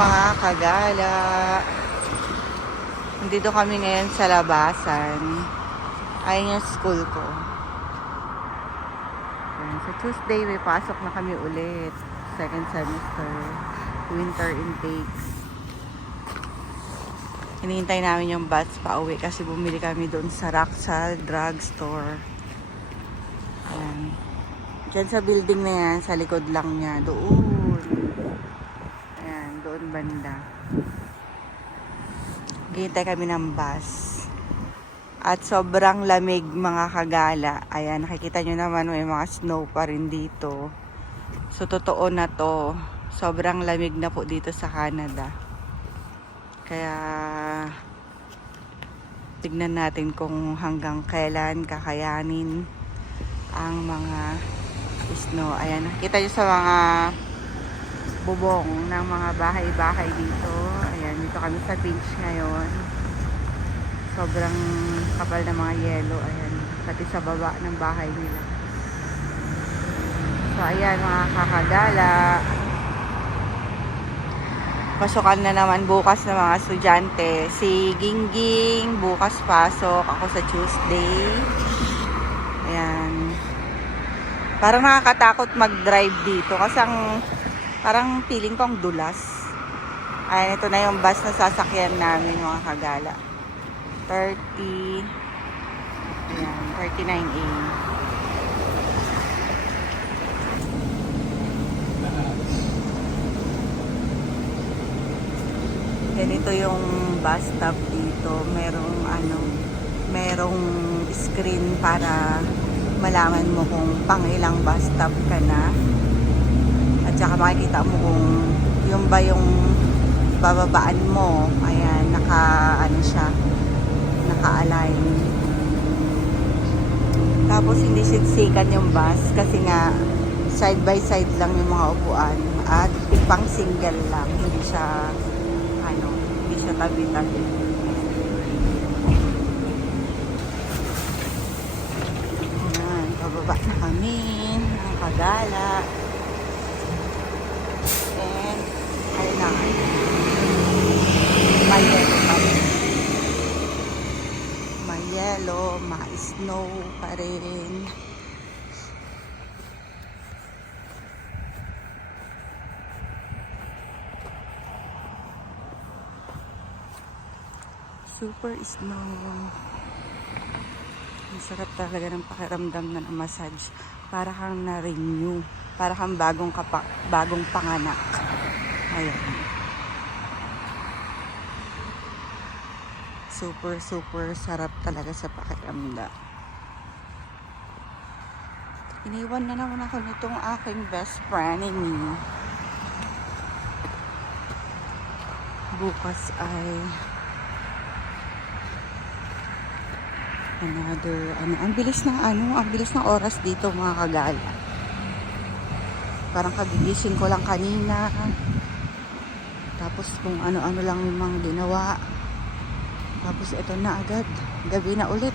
mga kagala. Nandito kami ngayon sa labasan. Ayun yung school ko. Sa Tuesday, may pasok na kami ulit. Second semester. Winter intakes. Hinihintay namin yung bus pa uwi kasi bumili kami doon sa Raksal Drugstore. Ayan. Diyan sa building na yan, sa likod lang niya. Doon. Ayan, doon banda. Hintay kami ng bus. At sobrang lamig mga kagala. Ayan, nakikita nyo naman may mga snow pa rin dito. So, totoo na to. Sobrang lamig na po dito sa Canada. Kaya, tignan natin kung hanggang kailan kakayanin ang mga snow. Ayan, nakikita nyo sa mga bubong ng mga bahay-bahay dito. Ayan, dito kami sa beach ngayon. Sobrang kapal ng mga yelo. Ayan, pati sa baba ng bahay nila. So, ayan mga kakagala. Pasukan na naman bukas ng mga estudyante. Si Gingging, bukas pasok. Ako sa Tuesday. Ayan. Parang nakakatakot mag-drive dito kasi ang parang feeling ko ang dulas. Ayan, ito na yung bus na sasakyan namin mga kagala. 30 Ayan, 39A. Ganito yung bus stop dito. Merong ano, merong screen para malaman mo kung pang ilang bus stop ka na. At saka makikita mo kung yung ba yung bababaan mo. Ayan, naka ano siya, naka-align. Tapos hindi siksikan yung bus kasi nga side by side lang yung mga upuan at pang single lang, hindi siya ano, hindi siya tabi-tabi. Ayan, pababa na kami ng Kagala. Na. May yellow pa rin. May yellow, may snow pa rin. Super snow. Ang sarap talaga ng pakiramdam na ng massage. Para kang na-renew. Para kang bagong, kapa, bagong panganak. Ayan. Super, super sarap talaga sa pakiramdam. Iniwan na naman ako nitong aking best friend ni Bukas ay another ano ang bilis ng ano ang bilis ng oras dito mga kagala parang kagigising ko lang kanina tapos kung ano-ano lang yung mga ginawa. Tapos ito na agad. Gabi na ulit